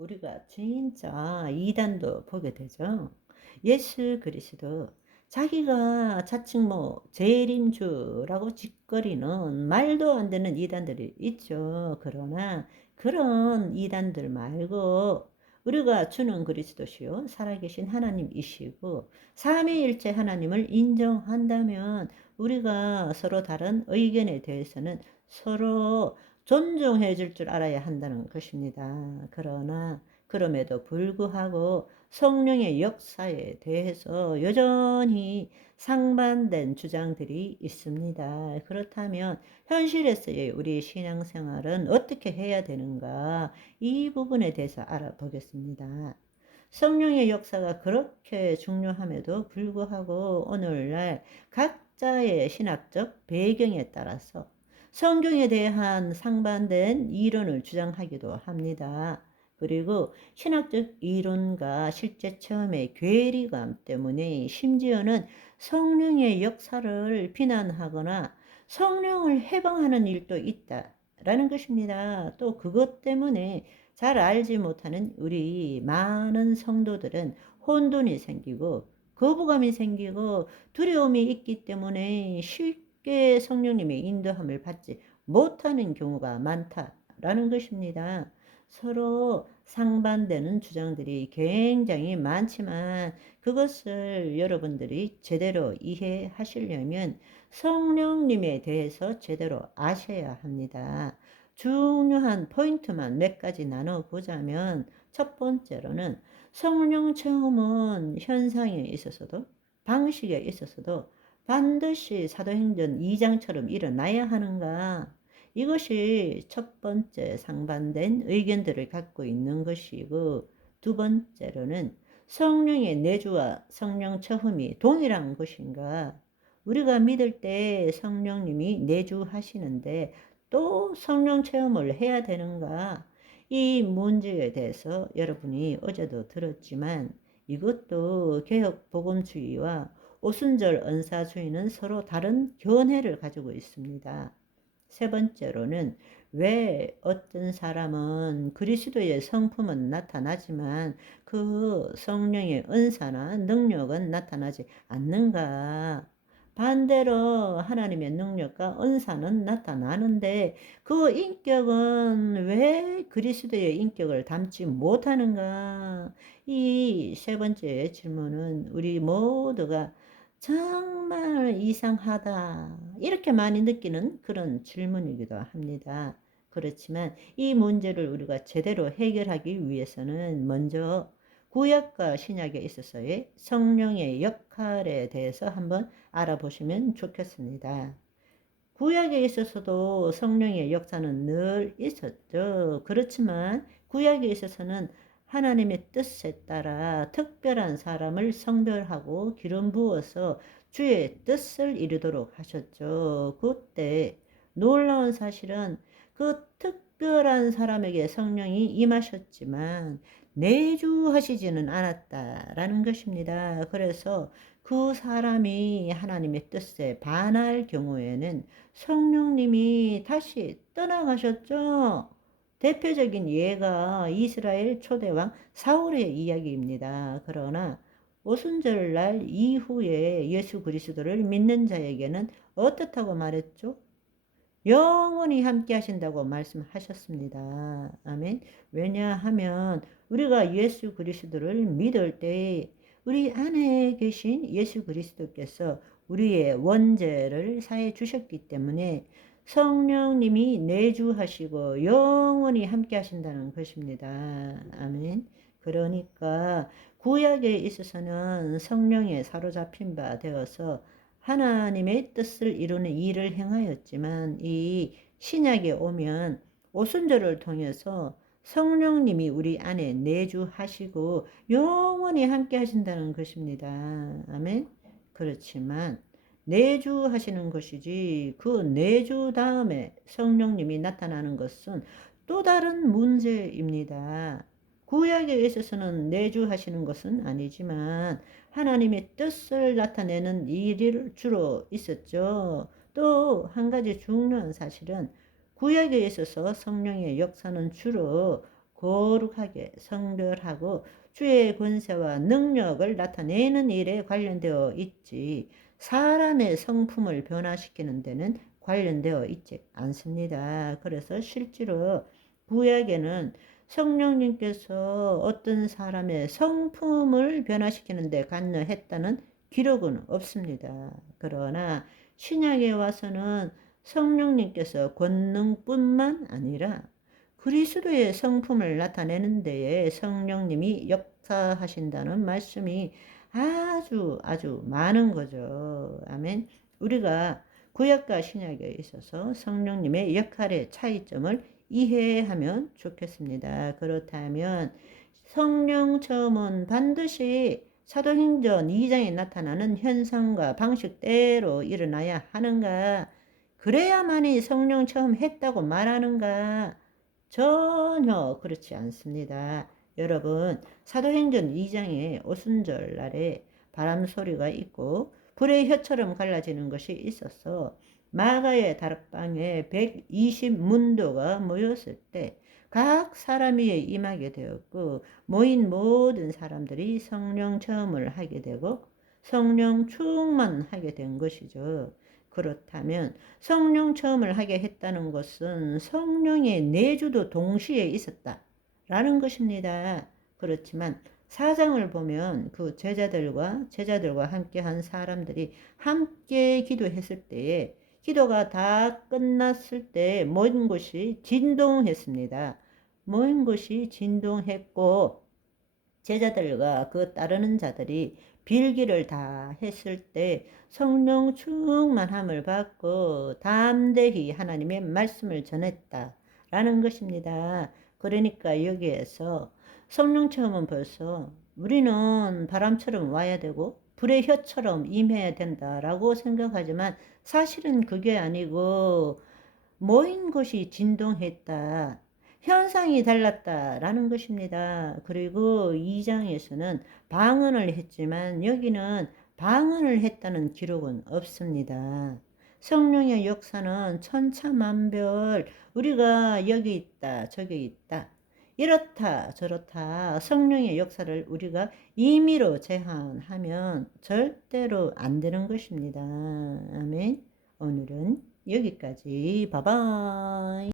우리가 진짜 이단도 보게 되죠. 예수 그리스도 자기가 자칭 뭐 재림주라고 짓거리는 말도 안 되는 이단들이 있죠. 그러나 그런 이단들 말고 우리가 주는 그리스도시요 살아계신 하나님이시고 삼위일체 하나님을 인정한다면 우리가 서로 다른 의견에 대해서는 서로 존중해 줄 줄 알아야 한다는 것입니다. 그러나 그럼에도 불구하고 성령의 역사에 대해서 여전히 상반된 주장들이 있습니다. 그렇다면 현실에서의 우리 신앙생활은 어떻게 해야 되는가? 이 부분에 대해서 알아보겠습니다. 성령의 역사가 그렇게 중요함에도 불구하고 오늘날 각자의 신학적 배경에 따라서 성경에 대한 상반된 이론을 주장하기도 합니다. 그리고 신학적 이론과 실제 체험의 괴리감 때문에 심지어는 성령의 역사를 비난하거나 성령을 해방하는 일도 있다라는 것입니다. 또 그것 때문에 잘 알지 못하는 우리 많은 성도들은 혼돈이 생기고 거부감이 생기고 두려움이 있기 때문에 쉽게 성령님의 인도함을 받지 못하는 경우가 많다라는 것입니다. 서로 상반되는 주장들이 굉장히 많지만 그것을 여러분들이 제대로 이해하시려면 성령님에 대해서 제대로 아셔야 합니다. 중요한 포인트만 몇 가지 나눠보자면 첫 번째로는 성령 체험은 현상에 있어서도 방식에 있어서도 반드시 사도행전 2장처럼 일어나야 하는가? 이것이 첫 번째 상반된 의견들을 갖고 있는 것이고 두 번째로는 성령의 내주와 성령 체험이 동일한 것인가? 우리가 믿을 때 성령님이 내주하시는데 또 성령 체험을 해야 되는가? 이 문제에 대해서 여러분이 어제도 들었지만 이것도 개혁 복음주의와 오순절 은사주의는 서로 다른 견해를 가지고 있습니다. 세 번째로는 왜 어떤 사람은 그리스도의 성품은 나타나지만 그 성령의 은사나 능력은 나타나지 않는가? 반대로 하나님의 능력과 은사는 나타나는데 그 인격은 왜 그리스도의 인격을 담지 못하는가? 이 세 번째 질문은 우리 모두가 정말 이상하다 이렇게 많이 느끼는 그런 질문이기도 합니다. 그렇지만 이 문제를 우리가 제대로 해결하기 위해서는 먼저 구약과 신약에 있어서의 성령의 역할에 대해서 한번 알아보시면 좋겠습니다. 구약에 있어서도 성령의 역사는 늘 있었죠. 그렇지만 구약에 있어서는 하나님의 뜻에 따라 특별한 사람을 성별하고 기름 부어서 주의 뜻을 이루도록 하셨죠. 그때 놀라운 사실은 그 특별한 사람에게 성령이 임하셨지만 내주하시지는 않았다라는 것입니다. 그래서 그 사람이 하나님의 뜻에 반할 경우에는 성령님이 다시 떠나가셨죠. 대표적인 예가 이스라엘 초대왕 사울의 이야기입니다. 그러나 오순절날 이후에 예수 그리스도를 믿는 자에게는 어떻다고 말했죠? 영원히 함께 하신다고 말씀하셨습니다. 아멘. 왜냐하면 우리가 예수 그리스도를 믿을 때 우리 안에 계신 예수 그리스도께서 우리의 원죄를 사해 주셨기 때문에 성령님이 내주하시고 영원히 함께 하신다는 것입니다. 아멘. 그러니까 구약에 있어서는 성령에 사로잡힌 바 되어서 하나님의 뜻을 이루는 일을 행하였지만 이 신약에 오면 오순절을 통해서 성령님이 우리 안에 내주하시고 영원히 함께 하신다는 것입니다. 아멘. 그렇지만 내주하시는 것이지 그 내주 다음에 성령님이 나타나는 것은 또 다른 문제입니다. 구약에 있어서는 내주하시는 것은 아니지만 하나님의 뜻을 나타내는 일이 주로 있었죠. 또 한 가지 중요한 사실은 구약에 있어서 성령의 역사는 주로 거룩하게 성결하고 주의 권세와 능력을 나타내는 일에 관련되어 있지 사람의 성품을 변화시키는 데는 관련되어 있지 않습니다. 그래서 실제로 구약에는 성령님께서 어떤 사람의 성품을 변화시키는 데 관여했다는 기록은 없습니다. 그러나 신약에 와서는 성령님께서 권능뿐만 아니라 그리스도의 성품을 나타내는 데에 성령님이 역사하신다는 말씀이 아주 많은 거죠. 아멘. 우리가 구약과 신약에 있어서 성령님의 역할의 차이점을 이해하면 좋겠습니다. 그렇다면 성령 체험은 반드시 사도행전 2장에 나타나는 현상과 방식대로 일어나야 하는가? 그래야만이 성령 체험했다고 말하는가? 전혀 그렇지 않습니다. 여러분, 사도행전 2장에 오순절 날에 바람 소리가 있고 불의 혀처럼 갈라지는 것이 있어서 마가의 다락방에 120문도가 모였을 때 각 사람 위에 임하게 되었고 모인 모든 사람들이 성령 체험을 하게 되고 성령 충만하게 된 것이죠. 그렇다면 성령 체험을 하게 했다는 것은 성령의 내주도 동시에 있었다라는 것입니다. 그렇지만 사장을 보면 그 제자들과 함께 한 사람들이 함께 기도했을 때에 기도가 다 끝났을 때 모든 것이 진동했습니다. 모든 것이 진동했고 제자들과 그 따르는 자들이 빌기를 다 했을 때 성령 충만함을 받고 담대히 하나님의 말씀을 전했다라는 것입니다. 그러니까 여기에서 성령 체험은 벌써 우리는 바람처럼 와야 되고 불의 혀처럼 임해야 된다라고 생각하지만 사실은 그게 아니고 모인 것이 진동했다. 현상이 달랐다라는 것입니다. 그리고 2장에서는 방언을 했지만 여기는 방언을 했다는 기록은 없습니다. 성령의 역사는 천차만별 우리가 여기 있다 저기 있다 이렇다 저렇다 성령의 역사를 우리가 임의로 제한하면 절대로 안 되는 것입니다. 아멘. 오늘은 여기까지. 바이바이.